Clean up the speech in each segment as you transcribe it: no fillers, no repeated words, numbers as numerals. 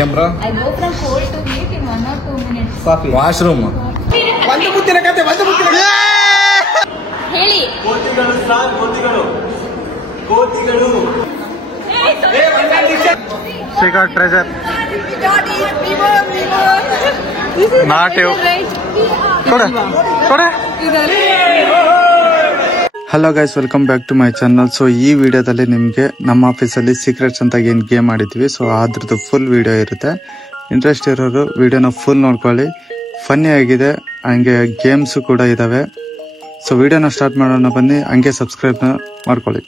ಏನ್ bro? Washroom ಹೇಳಿ. She got treasure. Not you. Koda. Hello guys, welcome back to my channel. So ಈ ವಿಡಿಯೋದಲ್ಲಿ ನಿಮಗೆ ನಮ್ಮ ಆಫೀಸಲ್ಲಿ ಸೀಕ್ರೆಟ್ಸ್ ಅಂತ ಏನು ಗೇಮ್ ಆಡಿದ್ವಿ, ಸೊ ಅದ್ರದ್ದು ಫುಲ್ ವಿಡಿಯೋ ಇರುತ್ತೆ. ಇಂಟ್ರೆಸ್ಟ್ ಇರೋರು ವಿಡಿಯೋನ ಫುಲ್ ನೋಡ್ಕೊಳ್ಳಿ. ಫನ್ನಿ ಆಗಿದೆ, ಹಂಗೆ ಗೇಮ್ಸು ಕೂಡ ಇದ್ದಾವೆ. ಸೊ ವಿಡಿಯೋನ ಸ್ಟಾರ್ಟ್ ಮಾಡೋಣ ಬನ್ನಿ. ಹಂಗೆ ಸಬ್ಸ್ಕ್ರೈಬ್ನ ಮಾಡ್ಕೊಳ್ಳಿ.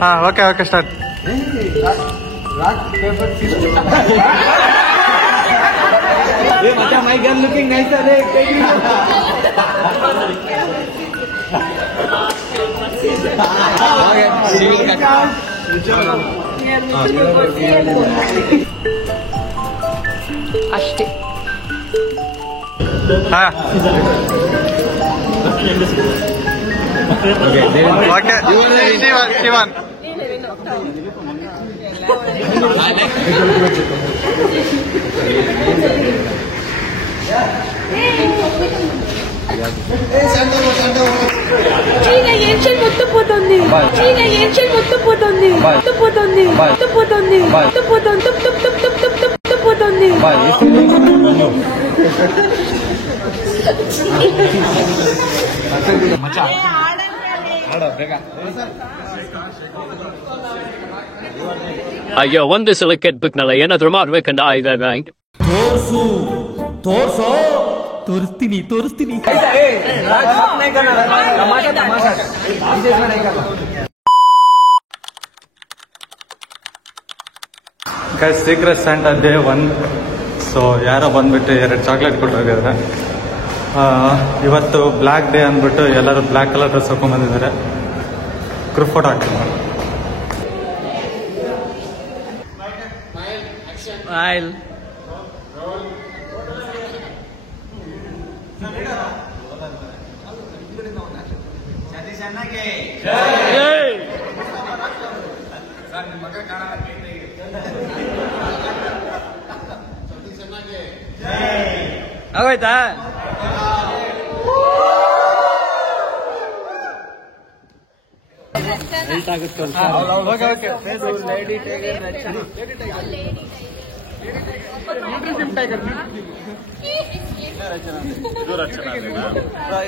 ಹಾ, okay okay, start. my girl looking nicer. ಅಷ್ಟೇ. ಹಾ, ಓಕೆ. ಶಿವನ್ ಅಯ್ಯೋ, ಒಂದು ಸಲ ಕೆಟ್ಬಿಟ್ನಲ್ಲ, ಏನಾದ್ರು ಮಾಡ್ಬೇಕಂದ ತೋರಿಸ್ತೀನಿ. Guys, secret Santa day 1. So ಯಾರೋ ಬಂದ್ಬಿಟ್ಟು 2 ಚಾಕ್ಲೇಟ್ ಕೊಟ್ಟೋಗಿದ್ದಾರೆ. ಇವತ್ತು ಬ್ಲ್ಯಾಕ್ ಡೇ ಅಂದ್ಬಿಟ್ಟು ಎಲ್ಲರೂ ಬ್ಲ್ಯಾಕ್ ಕಲರ್ ಡ್ರೆಸ್ ಹಾಕೊಂಡ್ಬಂದಿದ್ದಾರೆ. ಗ್ರೂಪ್ ಫೋಟೋ ಹಾಕ್ತೀನಿ. ಆಗೋಯ್ತಾ?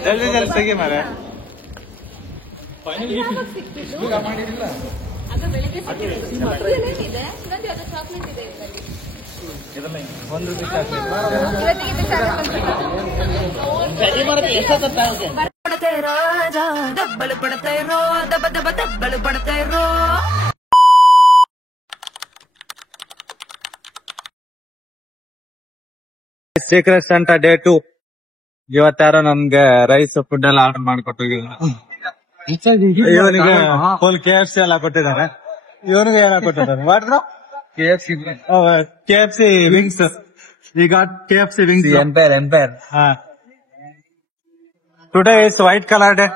ಜಲ್ದಿ ತೆಗಿ ಮಾರೆ. Secret Santa day 2. ಇವತ್ತಾರೋ ನಮ್ಗೆ ರೈಸ್ ಫುಡ್ ಎಲ್ಲ ಆರ್ಡರ್ ಮಾಡಿಕೊಟ್ಟಿದ್ದೀವಿ. ಇವನಿಗೆ ಫುಲ್ KFC ಎಲ್ಲ ಕೊಟ್ಟಿದ್ದಾರೆ. ಇವನಿಗೆ ಎಲ್ಲ ಕೊಟ್ಟಿದ್ದಾರೆ. KFC wings. ಈಗ KFC wings. Empire. Today is white color day.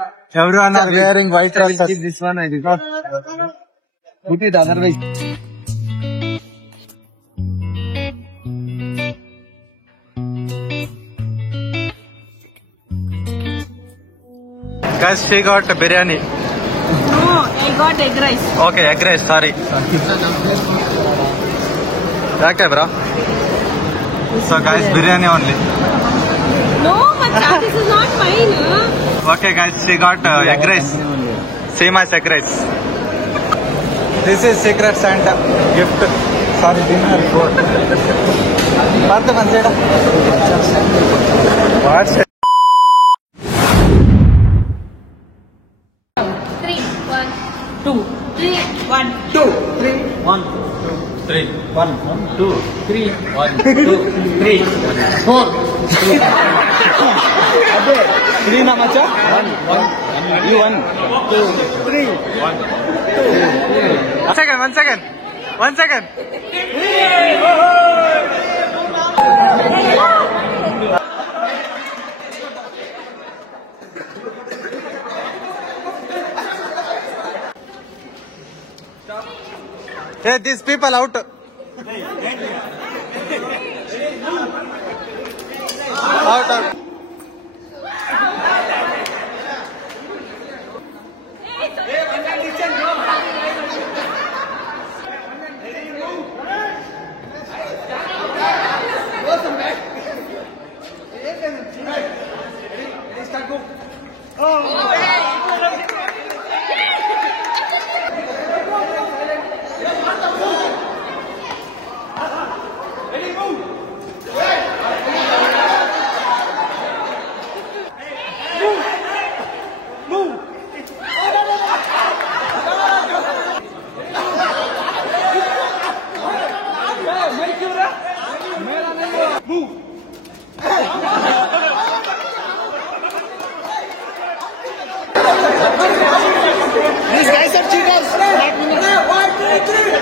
Everyone are wearing white color. This one I did not put it otherwise. Guys, she got biryani. No, I got egg rice. Okay, egg rice. Sorry. Okay, bro. So, guys, biryani only. No, Macha, this is not mine. Okay, guys, she got egg rice. Same as egg rice. This is Secret Santa gift. Sorry, dinner. Partha Manseda. What's 3, 1, 2, 3, 1, 2, 3, 1, 3, 1, 2, 3, 1, 2, 3, 4. 3 na macha. 1. You 1, 2, 3. 1, 2. 1 second. 1 second. Hey, these people out. Out. These guys are cheaters. 1, 2, 3.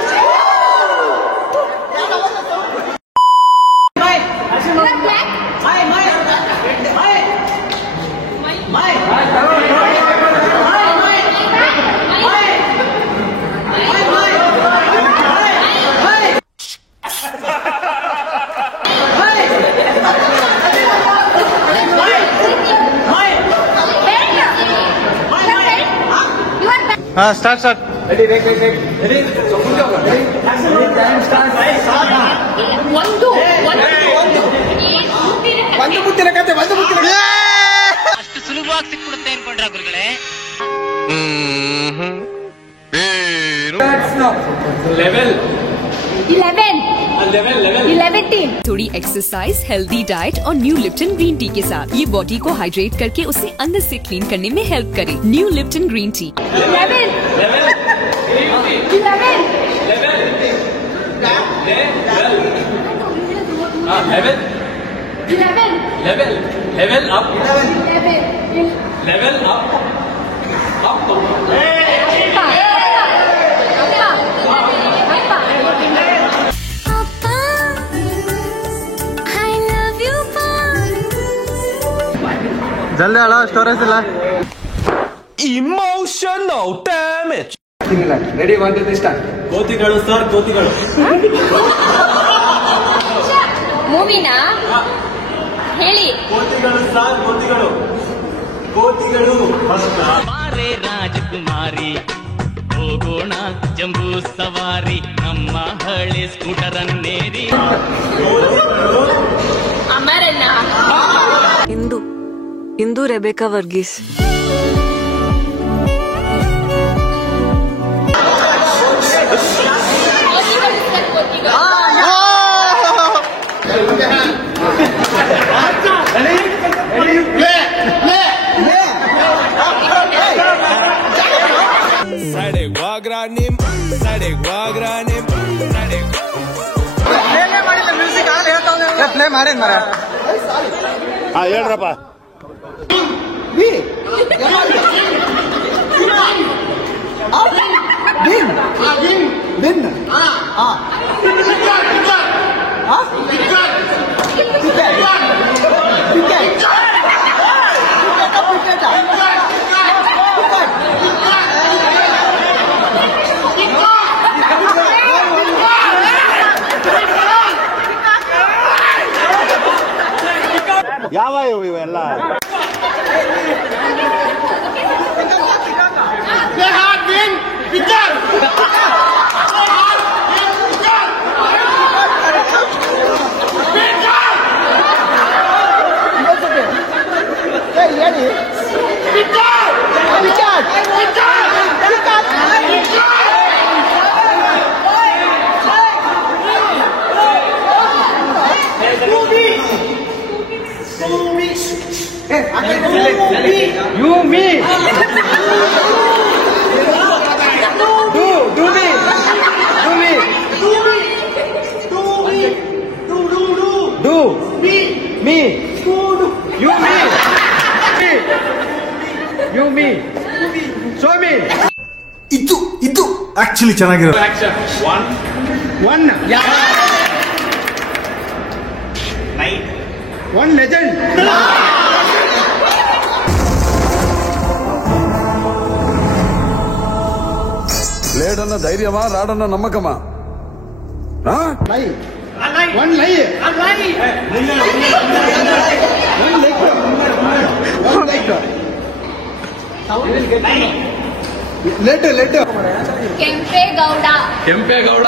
Start. Ready. So put your gun. Ready. Time start. ಒಂದು ಮುತ್ತಿನ ಕತೆ. ಅಷ್ಟು ಸುಲಭವಾಗಿ ಸಿಕ್ಬಿಡುತ್ತೆ ಅನ್ಕೊಂಡ್ರ ಗುರುಗಳೇ. 11 team. थोड़ी exercise, healthy diet और न्यू लिप्टन ग्रीन टी के साथ ये बॉडी को हाइड्रेट करके उसे अंदर से क्लीन करने में हेल्प करे। New Lipton green tea. 11 ಜಲ್ದಿ ಹೇಳೋ, ಸ್ಟೋರೇಜ್ ಇಲ್ಲ. Emotional damage. Ready, 1, 2, 3, start. ಕೋತಿಗಳು ಸರ್, ಕೋತಿಗಳು. ಮೂವಿನಾ ಹೇಳಿ. ಕೋತಿಗಳು ಸರ್, ಕೋತಿಗಳು. ಬಾರೆ ರಾಜಕುಮಾರಿ, ಹೋಗೋಣ ಜಂಬೂ ಸವಾರಿ, ನಮ್ಮ ಹಳೆ ಸ್ಕೂಟರ್ ಅನ್ನೇರಿ. ಅಮರಣ್ಣ. ಇಂದು ರೆಬೆಕಾ ವರ್ಗೀಸ್. ಪ್ಲೇ ಮಾಡೇನ್ ಮರ. ಹೇಳ್ರಪ್ಪ. ಯಾವ ಇವೆಲ್ಲ You me. Do me. Do me. Me. You me. You me. Show me. ಇದು ಆಕ್ಚುಲಿ ಚೆನ್ನಾಗಿರೋ One. One legend. లేడన్న ధైర్యమా రాడన్న నమ్మకమా Lie. One lie. One leg. One leg. Let. Kempegowda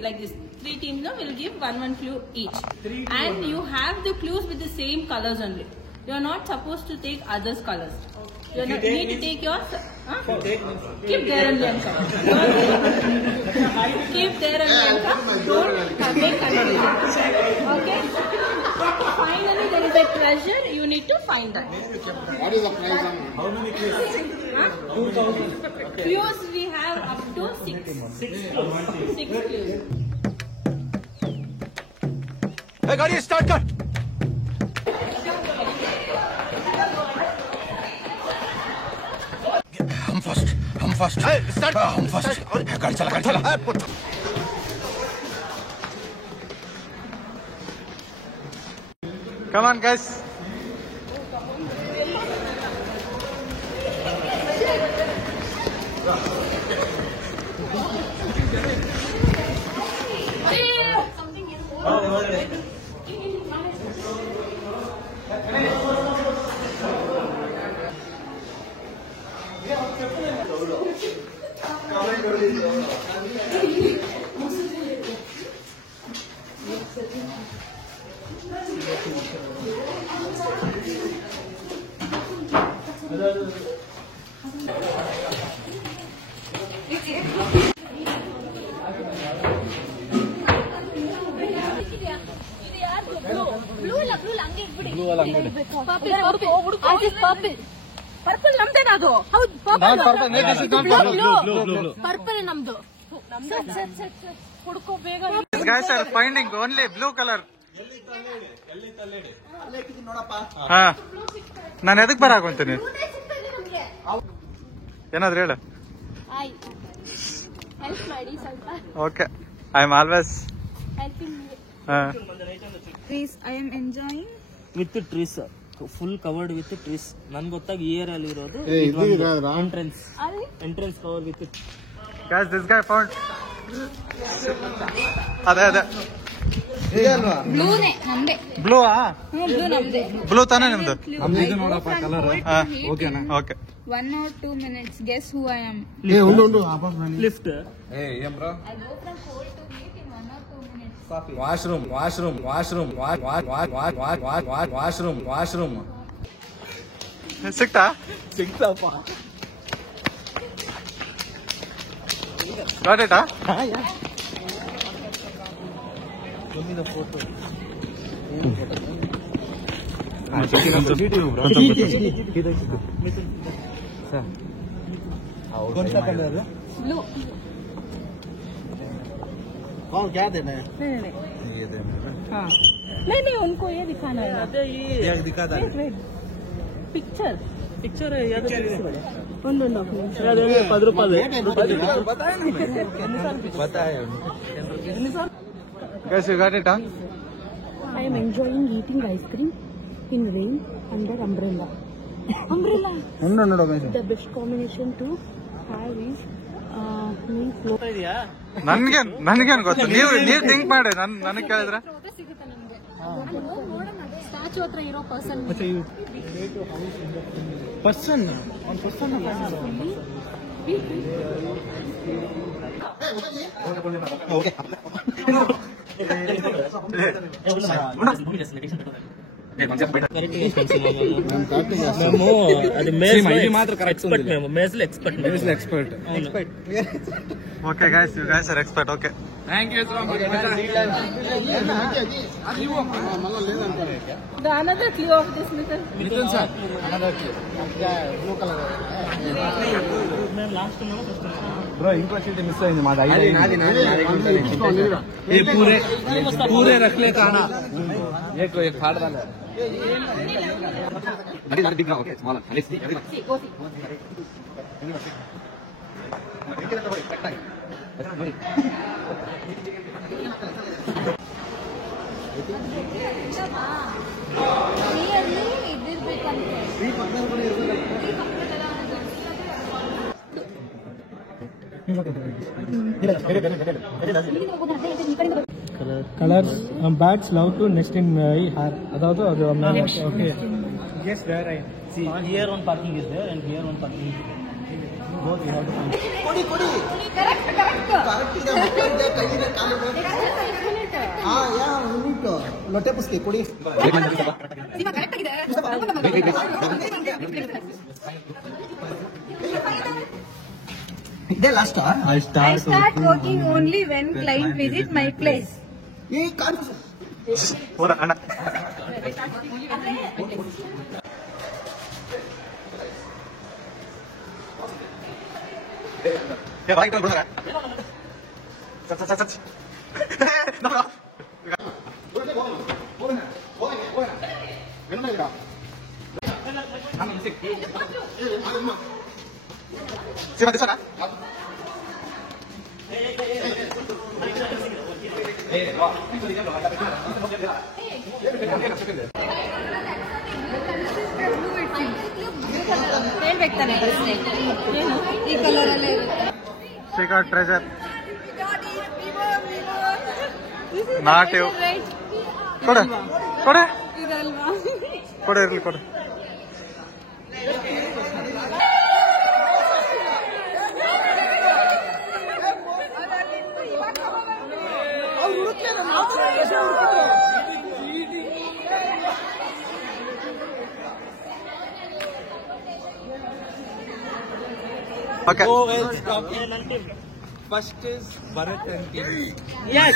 Like this, 3 teams will give one clue each, and you have the clues with the same colors only. You are not supposed to take others' colors. You need to take yours. Keep there and then come. Keep there and then come. Don't make confusion. Okay. Finally, there is a treasure. You need to find that. What is the price? How many clues? 2,000. Clues we have up to 6. 6 clues. Hey, गाड़ी start कर हम first start हम first गाड़ी चला Come on, guys. Purple ನಮ್ದೇನ ಅದು ಹೌದು purple ನಮ್ದು ಹುಡುಕೋ ಬೇಗ Guys are finding only blue color. ನಾನು ಎದಕ್ ಬರಾಕೊಂತೀನಿ ಏನಾದ್ರು ಹೇಳ ಹೆಲ್ಪ್ ಮಾಡಿ ಸ್ವಲ್ಪ okay I am always please I am enjoying with trees full covered with trees ನನ್ಗೆ ಗೊತ್ತಾಗಿ ಇಯರ್ ಅಲ್ಲಿ ಇರೋದು entrance cover with Guys, this guy found. ಅದೇ ಬ್ಲೂನೇ ನಮ್ದೆ ಬ್ಲೂ ಬ್ಲೂ ನಮ್ದೆ ಬ್ಲೂ ತಾನೇ ನಿಮ್ದು ನೋಡಪ್ಪ ಕಲರ್ ಓಕೆನಾ okay 1 or 2 minutes guess who I am lift ಏನ್ bro I go from cold to heat in 1 or 2 minutes washroom ಸಿಕ್ತಪ್ಪ ಗಾಟ್ ಇಟ್ ಫೋಟೋ कौन सा कलर है ब्लू कौन क्या देना है ये देना हाँ नहीं उनको ये दिखाना है ये दिखा था पिक्चर ಪಿಕ್ಚರ್ ಒಂದು 10 ರೂಪಾಯಿ बताया Guys, you got it, huh? I am enjoying eating ice cream in rain under umbrella. Umbrella. no The best combination to have is ನನ್ಗೇನ್ ಗೊತ್ತು, ನೀವು ಥಿಂಕ್ ಮಾಡಿ ನನಗೆ ಕೇಳಿದ್ರೆ. ಸ್ಟ್ಯಾಚು ಹತ್ರ ಇರೋ person expert. Okay guys, you guys are expert. Okay, thank you so much. The another clue of this Mithun sir, another clue. Blue color. Bro ಇಂಕೋಸಿಟಿ miss ಆಗಿದೆ ಮಾಡ. ये पूरे रख ले खाना. एक फाड़ डाला. दिख रहा. Okay, small. Colors bats love to nest in hair. Adavadu adu okay. Yes, there I see. Here one parking is there and here one parking is there. Both you have to find. correct ಇದೆ ಕೈಯಿದೆ ಕಾಲು. ಉಂಟು ಲೊಟ್ಟೆ ಪುಸ್ತಕ ಕೊಡಿ. Correct ಆಗಿದೆ. ಇದೇ last. I start working only when client visit my place. ಈ car ಹೋರ ಅಣ್ಣ. ಏ ಬಾಯ್ ಬಿಡೋಣ. ಸಚ್ ನೋ Siapa di sana? ಹೇಳ್ಬೇಕಾನೆ ಈ ಕಲರ್ ಅಲ್ಲೇ ಇರುತ್ತೆ. Secret treasure. Not you. ಕೊಡೆ ಕೊಡೆ ಇದಲ್ವಾ? ಕೊಡೆ ಇರ್ಲಿ ಕೊಡೆ. Okay. First is Bharat and team. Yes.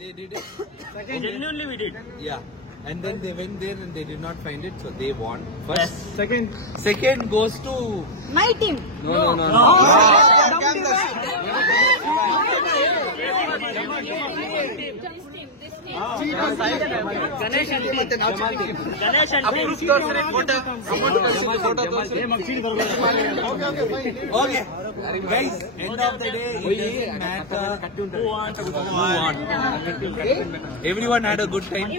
They did it. Genuinely we did. Yeah. And then they went there and they did not find it, so they won. First, Second. second goes to My team. no. Ganesh and team. Okay, guys. End of the day, it doesn't matter who won. Everyone had a good time.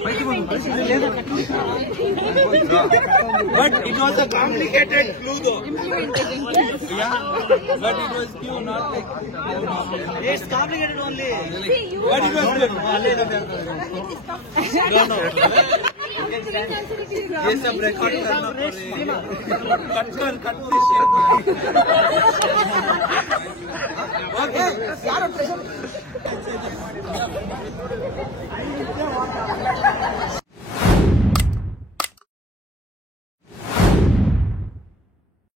But it was a complicated clue, though. Yeah, but it was clue, not like. It's complicated only. But it was good. No. ये सब record करना पड़ेगा. Cut this shit. Okay.